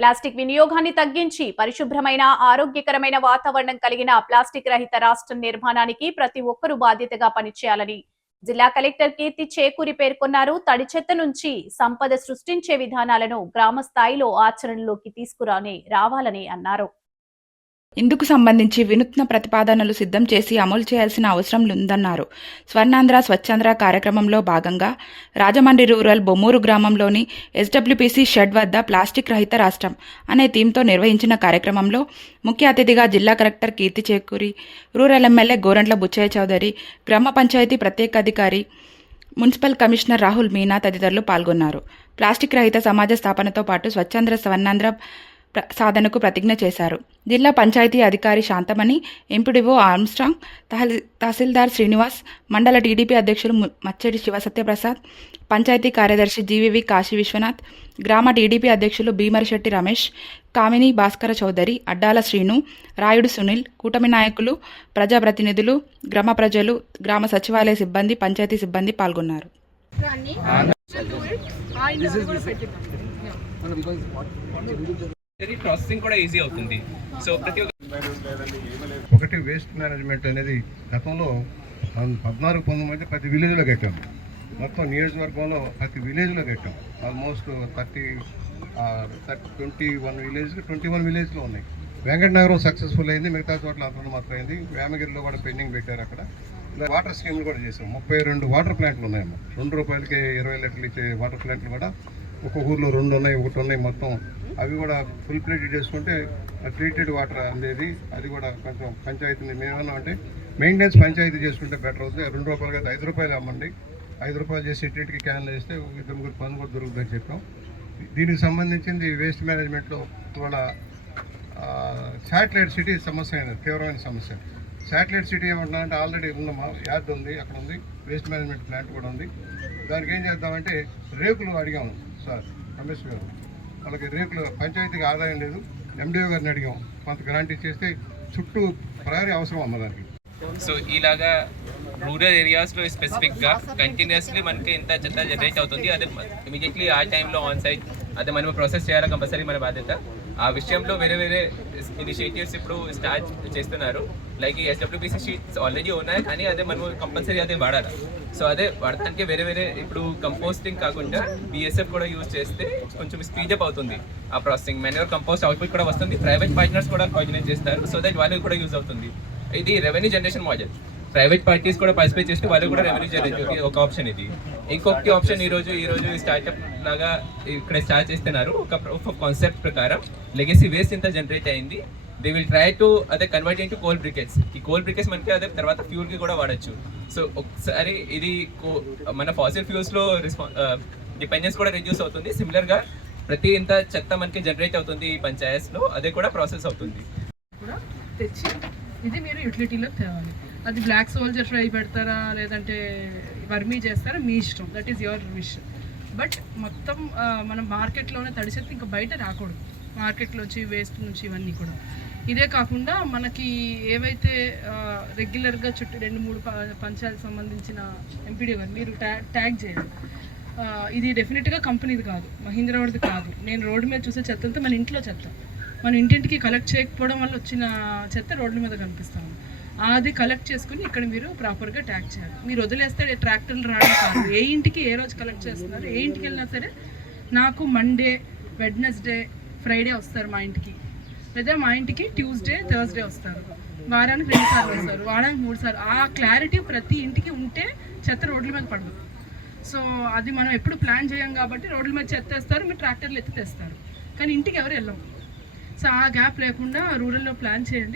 Plastic వినియోగాన్ని తగ్గించి పరిశుభ్రమైన ఆరోగ్యకరమైన వాతావరణం కలిగిన ప్లాస్టిక్ రహిత రాష్ట్రం నిర్మాణానికి ప్రతి ఒక్కరూ బాధ్యతగా పనిచేయాలని జిల్లా కలెక్టర్ కీర్తి చేకూరి పేర్కొన్నారు. తడి చెత్త నుంచి సంపద సృష్టించే విధానాలను గ్రామ స్థాయిలో ఆచరణలోకి రావాలని అన్నారు. ఇందుకు సంబంధించి వినూత్న ప్రతిపాదనలు సిద్ధం చేసి అమలు చేయాల్సిన అవసరం ఉందన్నారు. స్వర్ణాంధ్ర స్వచ్ఛాంధ్ర కార్యక్రమంలో భాగంగా రాజమండ్రి రూరల్ బొమ్మూరు గ్రామంలోని ఎస్డబ్ల్యూపీసీ షెడ్ వద్ద ప్లాస్టిక్ రహిత రాష్ట్రం అనే థీమ్తో నిర్వహించిన కార్యక్రమంలో ముఖ్య అతిథిగా జిల్లా కలెక్టర్ కీర్తి చేకూరి, రూరల్ ఎమ్మెల్యే గోరంట్ల బుచ్చయ్య చౌదరి, గ్రామ పంచాయతీ ప్రత్యేక అధికారి, మున్సిపల్ కమిషనర్ రాహుల్ మీనా తదితరులు పాల్గొన్నారు. ప్లాస్టిక్ రహిత సమాజ స్థాపనతో పాటు స్వచ్ఛాంధ్ర స్వర్ణాంధ్ర సాధనకు ప్రతిజ్ఞ చేశారు. జిల్లా పంచాయతీ అధికారి శాంతమణి, ఎంపీడీఓ ఆర్మ్స్ట్రాంగ్, తహసీల్దార్ శ్రీనివాస్, మండల టీడీపీ అధ్యక్షులు మచ్చెడి శివసత్యప్రసాద్, పంచాయతీ కార్యదర్శి జీవీవి కాశీ విశ్వనాథ్, గ్రామ టీడీపీ అధ్యక్షులు భీమరిశెట్టి రమేష్, కామిని భాస్కర చౌదరి, అడ్డాల శ్రీను, రాయుడు సునీల్, కూటమి నాయకులు, ప్రజాప్రతినిధులు, గ్రామ ప్రజలు, గ్రామ సచివాలయ సిబ్బంది, పంచాయతీ సిబ్బంది పాల్గొన్నారు. ప్రాసెసింగ్ కూడా ఈజీ అవుతుంది. సో ప్రతి ఒకటి వేస్ట్ మేనేజ్మెంట్ అనేది గతంలో 14-19 మంది ప్రతి విలేజ్లో కట్టాము. మొత్తం నియోజకవర్గంలో ప్రతి విలేజ్లో కట్టాం. ఆల్మోస్ట్ 21 విలేజ్లో ఉన్నాయి. వెంకటనగరం సక్సెస్ఫుల్ అయింది, మిగతా చోట్ల అంతా మాత్రం అయింది. వేమగిరిలో కూడా పెండింగ్ పెట్టారు. అక్కడ వాటర్ స్కీమ్లు కూడా చేసాం. 32 వాటర్ ప్లాంట్లు ఉన్నాయమ్మా. ₹2కి 20 లీటర్లు ఇచ్చే వాటర్ ప్లాంట్లు కూడా ఒక్కొక్క ఊర్లో 2 ఉన్నాయి, 1 ఉన్నాయి. మొత్తం అవి కూడా ఫుల్ ప్లేటెడ్ చేసుకుంటే ట్రీటెడ్ వాటర్ అనేది అది కూడా కొంచెం పంచాయతీని మేమేమన్నా అంటే మెయింటెనెన్స్ పంచాయతీ చేసుకుంటే బెటర్ అవుతుంది. ₹2 కాదు ₹5 అమ్మండి. ₹5 చేసి ఇంటికి క్యాన్లు వేస్తే 2-3 పనులు కూడా దొరుకుతుందని చెప్పాం. దీనికి సంబంధించింది వేస్ట్ మేనేజ్మెంట్లో ఇవాళ శాటిలైట్ సిటీ సమస్య అయినది, తీవ్రమైన సమస్య. శాటిలైట్ సిటీ ఏమంటున్నారంటే ఆల్రెడీ ఉందమ్మా, యార్డ్ ఉంది, అక్కడ ఉంది, వేస్ట్ మేనేజ్మెంట్ ప్లాంట్ కూడా ఉంది. దానికి ఏం చేద్దామంటే రేకులు అడిగాము సార్ రమేష్ గారు, వాళ్ళకి రేకులు పంచాయతీకి ఆదాయం లేదు. ఎండిఓ గారిని అడిగాం, కొంత గ్రాంట్ ఇచ్చేస్తే చుట్టూ ప్రహరీ అవసరం అమ్మ దానికి. సో ఇలాగా రూరల్ ఏరియాస్లో స్పెసిఫిక్గా కంటిన్యూస్లీ మనకి ఇంత చెత్త జనరేట్ అవుతుంది. అదే ఇమీడియట్లీ ఆ టైంలో ఆన్ సైట్ అదే మనం ప్రాసెస్ చేయాలి, కంపల్సరీ మన బాధ్యత. ఆ విషయంలో వేరే ఇనిషియేటివ్స్ ఇప్పుడు స్టార్ట్ చేస్తున్నారు. లైక్ ఈ ఎస్డబ్ల్యూపీసీ షీట్స్ ఆల్రెడీ ఉన్నాయి, కానీ అదే మనం కంపల్సరీ అదే వాడాలి. సో అదే వాడటానికి వేరే ఇప్పుడు కంపోస్టింగ్ కాకుండా బిఎస్ఎఫ్ కూడా యూజ్ చేస్తే కొంచెం స్పీడప్ అవుతుంది ఆ ప్రాసెసింగ్. మాన్యువల్ కంపోస్ట్ అవుట్పుట్ కూడా వస్తుంది. ప్రైవేట్ పార్ట్నర్స్ కూడా కోఆర్డినేట్ చేస్తారు, సో దట్ వాళ్ళకి కూడా యూజ్ అవుతుంది. ఇది revenue generation model. Private parties కూడా పార్టిసిపేట్ చేస్తే వాళ్ళు కూడా రెవెన్యూ జనరేట్ ఒక ఆప్షన్ ఇది. ఇంకొకటి ఆప్షన్ ఈ రోజు స్టార్ట్అప్ లాగా ఇక్కడ స్టార్ట్ చేస్తున్నారు. ఒక ప్రూఫ్ ఆఫ్ కాన్సెప్ట్ ప్రకారం లెగసీ వేస్ట్ ఇంత జనరేట్ అయింది, దే విల్ ట్రై టు అదే కన్వర్ట్ ఇంటూ కోల్ బ్రికెట్స్. ఈ కోల్ బ్రికెట్స్ మనకి అదే తర్వాత ఫ్యూల్కి కూడా వాడచ్చు. సో ఒకసారి ఇది మన ఫాసిల్ ఫ్యూల్స్లో డిపెండెన్స్ కూడా రిడ్యూస్ అవుతుంది. సిమిలర్గా ప్రతి ఇంత చెత్త మనకి జనరేట్ అవుతుంది ఈ పంచాయత్స్లో, అదే కూడా ప్రాసెస్ అవుతుంది. తెచ్చి ఇది మీరు యూటిలిటీలో తేవాలి. అది బ్లాక్ సోల్జర్ ఫ్రై పెడతారా లేదంటే వర్మీ చేస్తారా మీ ఇష్టం, that is your wish. But మొత్తం మనం మార్కెట్లోనే తడిచెత్త ఇంకా బయట రాకూడదు. మార్కెట్లోంచి వేస్ట్ నుంచి ఇవన్నీ కూడా. ఇదే కాకుండా మనకి ఏవైతే రెగ్యులర్గా చుట్టూ 2-3 పంచాయతీకి సంబంధించిన ఎంపీడీ గారు మీరు ట్యాగ్ చేయాలి. ఇది డెఫినెట్గా కంపెనీది కాదు, మహీంద్రావాడిది కాదు. నేను రోడ్డు మీద చూసే చెత్త అంతా మన ఇంట్లో చెత్త, మన ఇంటింటికి కలెక్ట్ చేయకపోవడం వల్ల వచ్చిన చెత్త రోడ్ల మీద కనిపిస్తాము. అది కలెక్ట్ చేసుకుని ఇక్కడ మీరు ప్రాపర్గా ట్యాగ్ చేయాలి. మీరు వదిలేస్తే ట్రాక్టర్లు రావడం కాదు. ఏ ఇంటికి ఏ రోజు కలెక్ట్ చేస్తున్నారు, ఏ ఇంటికి వెళ్ళినా సరే నాకు మండే, వెడ్నెస్డే, ఫ్రైడే వస్తారు మా ఇంటికి, లేదా మా ఇంటికి ట్యూస్డే, థర్స్డే వస్తారు. వారానికి 2 సార్లు వస్తారు, వారానికి 3 సార్లు. ఆ క్లారిటీ ప్రతి ఇంటికి ఉంటే చెత్త రోడ్ల మీద పడదు. సో అది మనం ఎప్పుడు ప్లాన్ చేయం కాబట్టి రోడ్ల మీద చెత్త వేస్తారు, మీరు ట్రాక్టర్లు ఎత్తి తెస్తారు, కానీ ఇంటికి ఎవరు వెళ్ళం. సో ఆ గ్యాప్ లేకుండా రూరల్లో ప్లాన్ చేయండి.